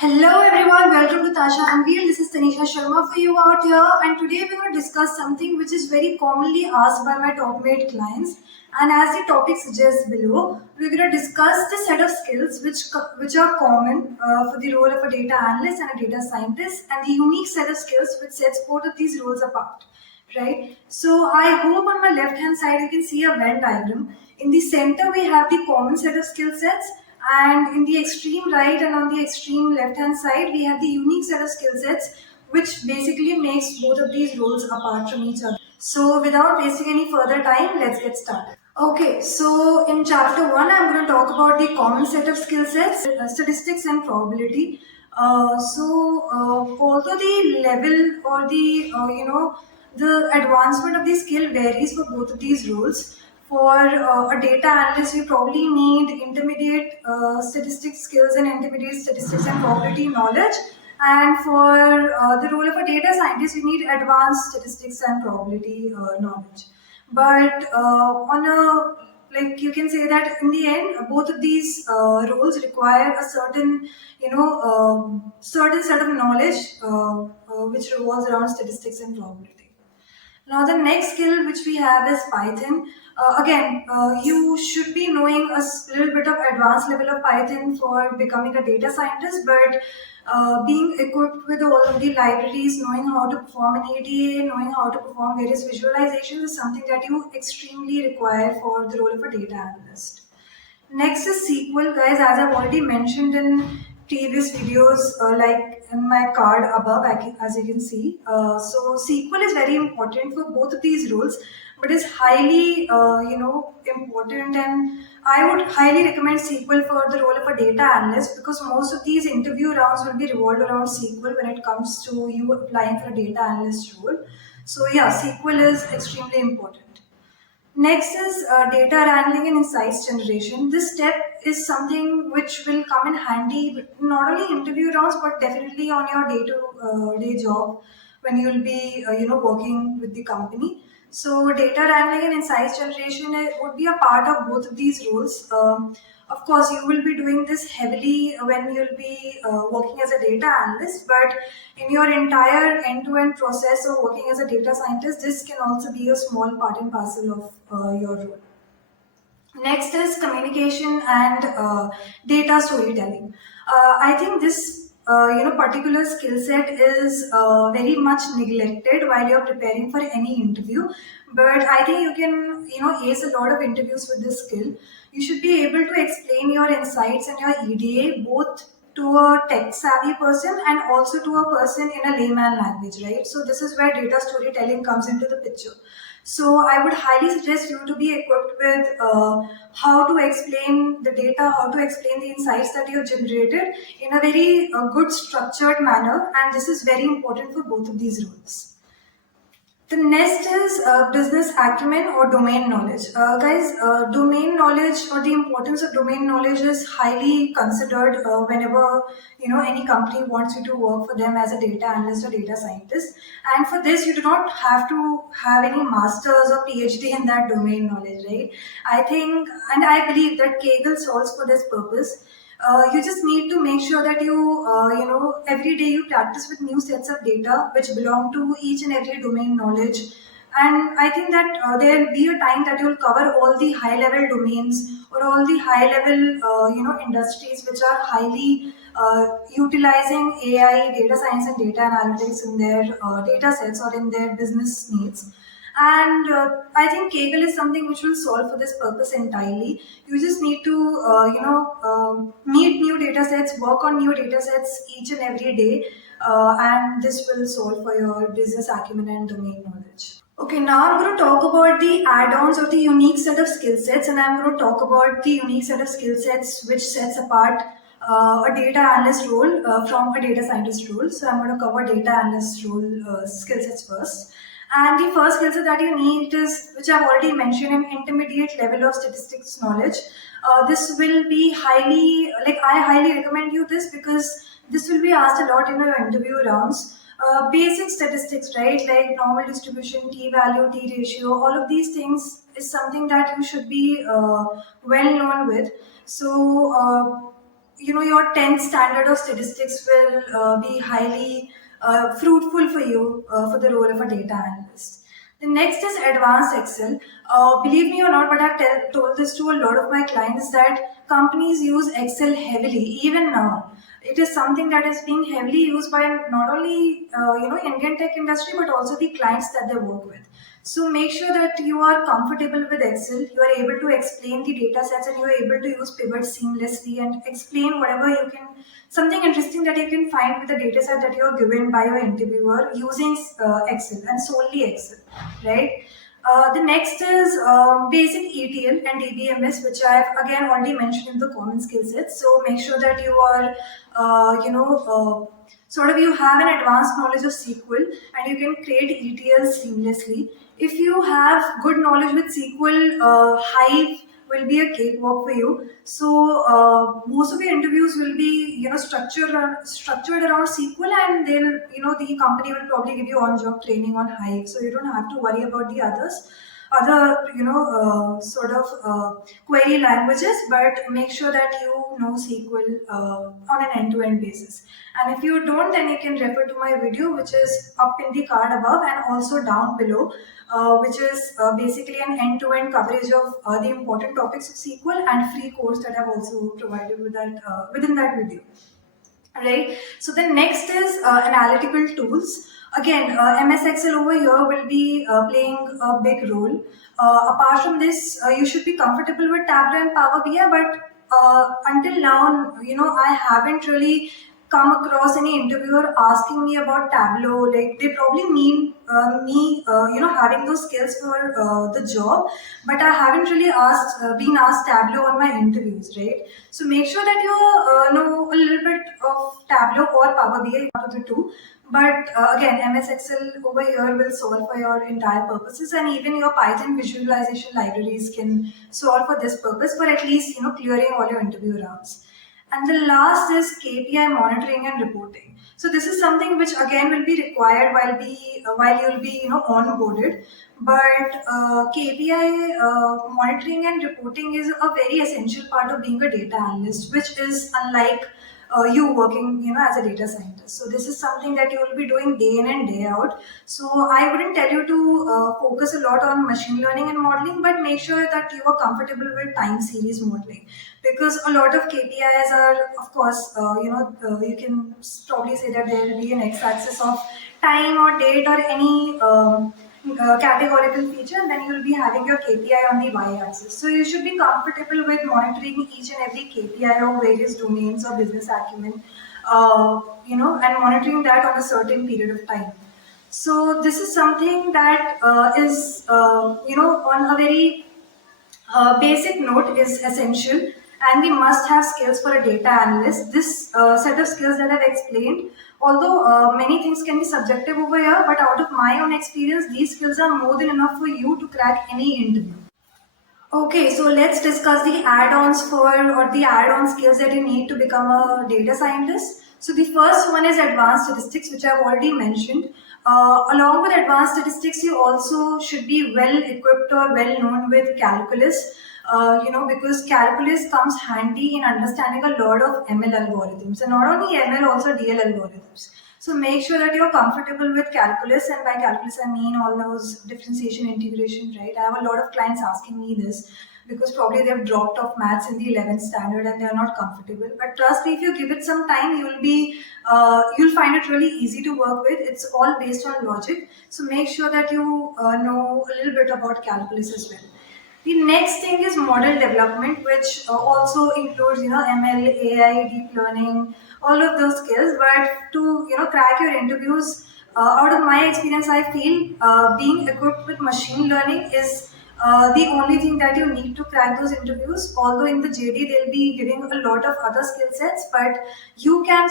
Hello everyone, welcome to Tasha and Wheel. This is Tanisha Sharma for you out here, and today we're going to discuss something which is very commonly asked by my top mate clients. And as the topic suggests below, we're going to discuss the set of skills which are common for the role of a data analyst and a data scientist, and the unique set of skills which sets both of these roles apart. Right? So I hope on my left hand side you can see a Venn diagram. In the center we have the common set of skill sets, and in the extreme right and on the extreme left hand side we have the unique set of skill sets which basically makes both of these roles apart from each other. So without wasting any further time, let's get started. Okay, so in chapter 1 I'm going to talk about the common set of skill sets, statistics and probability. Although the level or the advancement of the skill varies for both of these roles. For a data analyst, you probably need intermediate statistics skills and intermediate statistics and probability knowledge. And for the role of a data scientist, you need advanced statistics and probability knowledge. But on a you can say that in the end, both of these roles require a certain, certain set of knowledge which revolves around statistics and probability. Now the next skill which we have is Python. You should be knowing a little bit of advanced level of Python for becoming a data scientist, but being equipped with all of the libraries, knowing how to perform an EDA, knowing how to perform various visualizations is something that you extremely require for the role of a data analyst. Next is SQL, guys. As I've already mentioned in previous videos, like in my card above, as you can see. So SQL is very important for both of these roles, but is highly, important. And I would highly recommend SQL for the role of a data analyst because most of these interview rounds will be revolved around SQL when it comes to you applying for a data analyst role. So yeah, SQL is extremely important. Next is data handling and insights generation. This step is something which will come in handy not only interview rounds but definitely on your day-to-day job when you will be working with the company. So data handling and insights generation would be a part of both of these roles. Of course, you will be doing this heavily when you'll be working as a data analyst, but in your entire end-to-end process of working as a data scientist, this can also be a small part and parcel of your role. Next is communication and data storytelling. I think this particular skill set is very much neglected while you're preparing for any interview. But I think you can ace a lot of interviews with this skill. You should be able to explain your insights and your EDA both to a tech savvy person and also to a person in a layman language, right? So this is where data storytelling comes into the picture. So I would highly suggest you to be equipped with how to explain the data, how to explain the insights that you have generated in a very good structured manner, and this is very important for both of these roles. The next is business acumen or domain knowledge. Domain knowledge or the importance of domain knowledge is highly considered whenever any company wants you to work for them as a data analyst or data scientist. And for this, you do not have to have any masters or PhD in that domain knowledge, right? I think, and I believe that Kaggle solves for this purpose. You just need to make sure that every day you practice with new sets of data which belong to each and every domain knowledge. And I think that there will be a time that you'll cover all the high level domains or all the high level, industries which are highly utilizing AI, data science and data analytics in their data sets or in their business needs. And I think Kaggle is something which will solve for this purpose entirely. You just need to, meet new data sets, work on new data sets each and every day, and this will solve for your business acumen and domain knowledge. Okay, now I'm going to talk about the add-ons or the unique set of skill sets, and I'm going to talk about the unique set of skill sets which sets apart a data analyst role from a data scientist role. So I'm going to cover data analyst role skill sets first. And the first skill set that you need is, which I've already mentioned, an intermediate level of statistics knowledge. This will be I highly recommend you this because this will be asked a lot in your interview rounds. Basic statistics, right? Like normal distribution, t-value, t-ratio, all of these things is something that you should be well known with. So your 10th standard of statistics will be highly fruitful for you for the role of a data analyst. The next is advanced Excel. Believe me or not, but told this to a lot of my clients that companies use Excel heavily, even now. It is something that is being heavily used by not only Indian tech industry, but also the clients that they work with. So make sure that you are comfortable with Excel, you are able to explain the data sets, and you are able to use pivots seamlessly and explain whatever you can, something interesting that you can find with the data set that you are given by your interviewer using Excel and solely Excel, right? The next is basic ETL and DBMS, which I've again already mentioned in the common skill sets. So make sure that you are, sort of you have an advanced knowledge of SQL and you can create ETL seamlessly. If you have good knowledge with SQL, Hive will be a cakewalk for you. So most of your interviews will be structured around SQL, and they'll the company will probably give you on-job training on Hive, so you don't have to worry about the other query languages, but make sure that you know SQL on an end-to-end basis. And if you don't, then you can refer to my video, which is up in the card above and also down below, which is basically an end-to-end coverage of the important topics of SQL and free course that I've also provided with that within that video. Right. So the next is analytical tools. Again, MS Excel over here will be playing a big role. Apart from this, you should be comfortable with Tableau and Power BI, but until now, I haven't really come across any interviewer asking me about Tableau. Like, they probably need me, having those skills for the job, but I haven't really been asked Tableau on my interviews, right? So make sure that you know a little bit of Tableau or Power BI, one of the two. But again, MS Excel over here will solve for your entire purposes, and even your Python visualization libraries can solve for this purpose, for at least clearing all your interview rounds. And the last is KPI monitoring and reporting. So this is something which again will be required while you'll be onboarded. But KPI monitoring and reporting is a very essential part of being a data analyst, which is unlike you working as a data scientist. So this is something that you will be doing day in and day out. So I wouldn't tell you to focus a lot on machine learning and modeling, but make sure that you are comfortable with time series modeling, because a lot of KPIs are, of course, you can probably say that there will be an x-axis of time or date or any categorical feature, and then you will be having your KPI on the y-axis. So you should be comfortable with monitoring each and every KPI of various domains or business acumen, and monitoring that on a certain period of time. So this is something that is, on a very basic note is essential and the must-have skills for a data analyst. This set of skills that I've explained, although many things can be subjective over here, but out of my own experience, these skills are more than enough for you to crack any interview. Okay, so let's discuss the add-ons or the add-on skills that you need to become a data scientist. So the first one is advanced statistics, which I've already mentioned. Along with advanced statistics, you also should be well equipped or well known with calculus. Because calculus comes handy in understanding a lot of ML algorithms, and not only ML, also DL algorithms. So make sure that you're comfortable with calculus, and by calculus I mean all those differentiation, integration, right? I have a lot of clients asking me this because probably they've dropped off maths in the 11th standard and they're not comfortable. But trust me, if you give it some time, you'll find it really easy to work with. It's all based on logic. So make sure that you know a little bit about calculus as well. The next thing is model development, which also includes ML, AI, deep learning, all of those skills. But to crack your interviews, out of my experience, I feel being equipped with machine learning is the only thing that you need to crack those interviews. Although in the JD they'll be giving a lot of other skill sets, but you can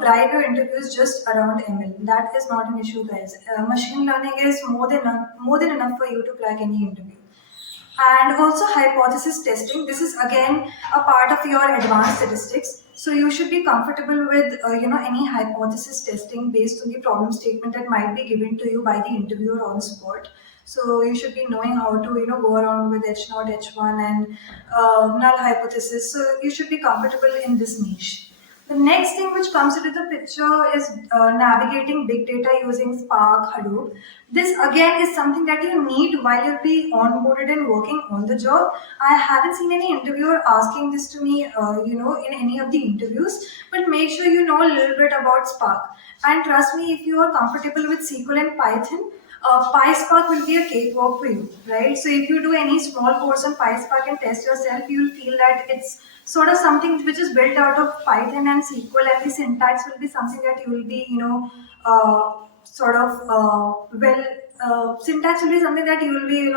drive your interviews just around ML. That is not an issue, guys. Machine learning is more than enough for you to crack any interview. And also hypothesis testing. This is again a part of your advanced statistics. So you should be comfortable with any hypothesis testing based on the problem statement that might be given to you by the interviewer on spot. So you should be knowing how to go around with H naught, H1, and null hypothesis. So you should be comfortable in this niche. The next thing which comes into the picture is navigating big data using Spark, Hadoop. This again is something that you need while you'll be onboarded and working on the job. I haven't seen any interviewer asking this to me, in any of the interviews. But make sure you know a little bit about Spark. And trust me, if you are comfortable with SQL and Python, PySpark will be a cakewalk for you, right? So if you do any small course on PySpark and test yourself, you'll feel that it's sort of something which is built out of Python and SQL, and the syntax will be something that you will be, sort of syntax will be something that you will be,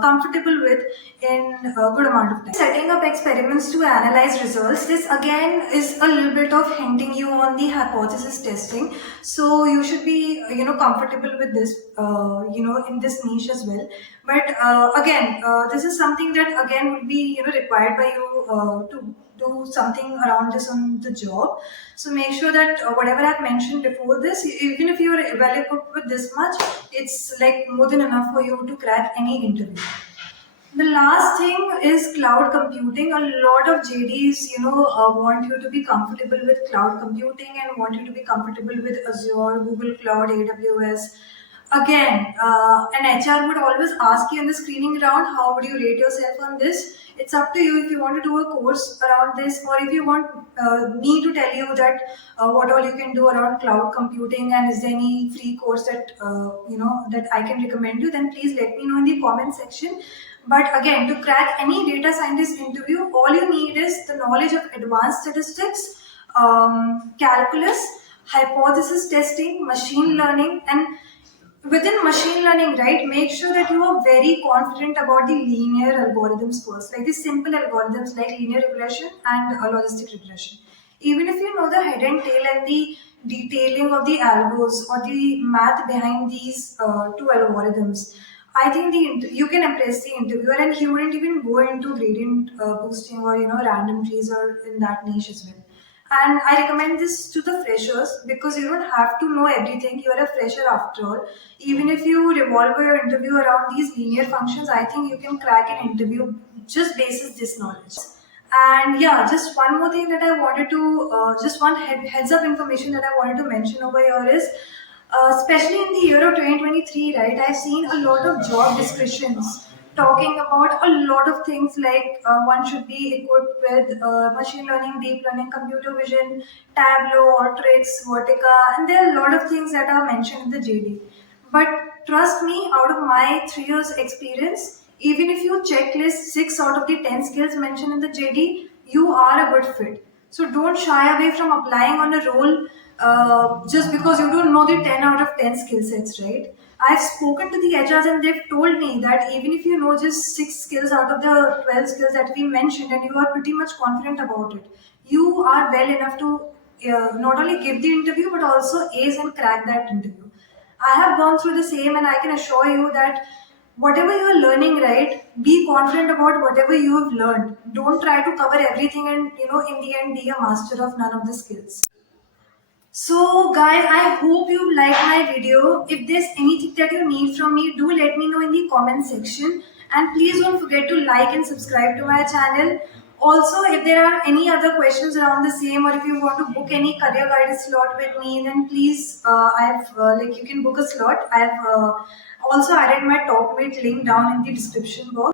comfortable with in a good amount of time. Setting up experiments to analyze results. This again is a little bit of hinting you on the hypothesis testing. So you should be, comfortable with this, in this niche as well. But again, this is something that again would be, required by you to do something around this on the job. So make sure that whatever I've mentioned before this, even if you're well equipped with this much, it's like more than enough for you to crack any interview. The last thing is cloud computing. A lot of JDs, want you to be comfortable with cloud computing and want you to be comfortable with Azure, Google Cloud, AWS. Again, an HR would always ask you in the screening round, how would you rate yourself on this? It's up to you if you want to do a course around this, or if you want me to tell you that what all you can do around cloud computing, and is there any free course that that I can recommend you, then please let me know in the comment section. But again, to crack any data scientist interview, all you need is the knowledge of advanced statistics, calculus, hypothesis testing, machine learning, and within machine learning, right, make sure that you are very confident about the linear algorithms first, like the simple algorithms like linear regression and logistic regression. Even if you know the head and tail and the detailing of the algos or the math behind these two algorithms, I think you can impress the interviewer, and he wouldn't even go into gradient boosting or random trees or in that niche as well. And I recommend this to the freshers because you don't have to know everything. You are a fresher after all. Even if you revolve your interview around these linear functions, I think you can crack an interview just basis this knowledge. And yeah, just one more thing that I wanted to, just one heads up information that I wanted to mention over here is, especially in the year of 2023, right, I've seen a lot of job descriptions talking about a lot of things like one should be equipped with machine learning, deep learning, computer vision, Tableau, Alteryx, Vertica, and there are a lot of things that are mentioned in the JD. But trust me, out of my 3 years experience, even if you checklist 6 out of the 10 skills mentioned in the JD, you are a good fit. So don't shy away from applying on a role just because you don't know the 10 out of 10 skill sets, right? I've spoken to the HRs and they've told me that even if you know just 6 skills out of the 12 skills that we mentioned and you are pretty much confident about it, you are well enough to not only give the interview but also ace and crack that interview. I have gone through the same, and I can assure you that whatever you are learning, right, be confident about whatever you have learned. Don't try to cover everything and in the end be a master of none of the skills. So guys, I hope you liked my video. If there's anything that you need from me, do let me know in the comment section. And please don't forget to like and subscribe to my channel. Also, if there are any other questions around the same, or if you want to book any career guide slot with me, then please, you can book a slot. I've also added my top mate link down in the description box.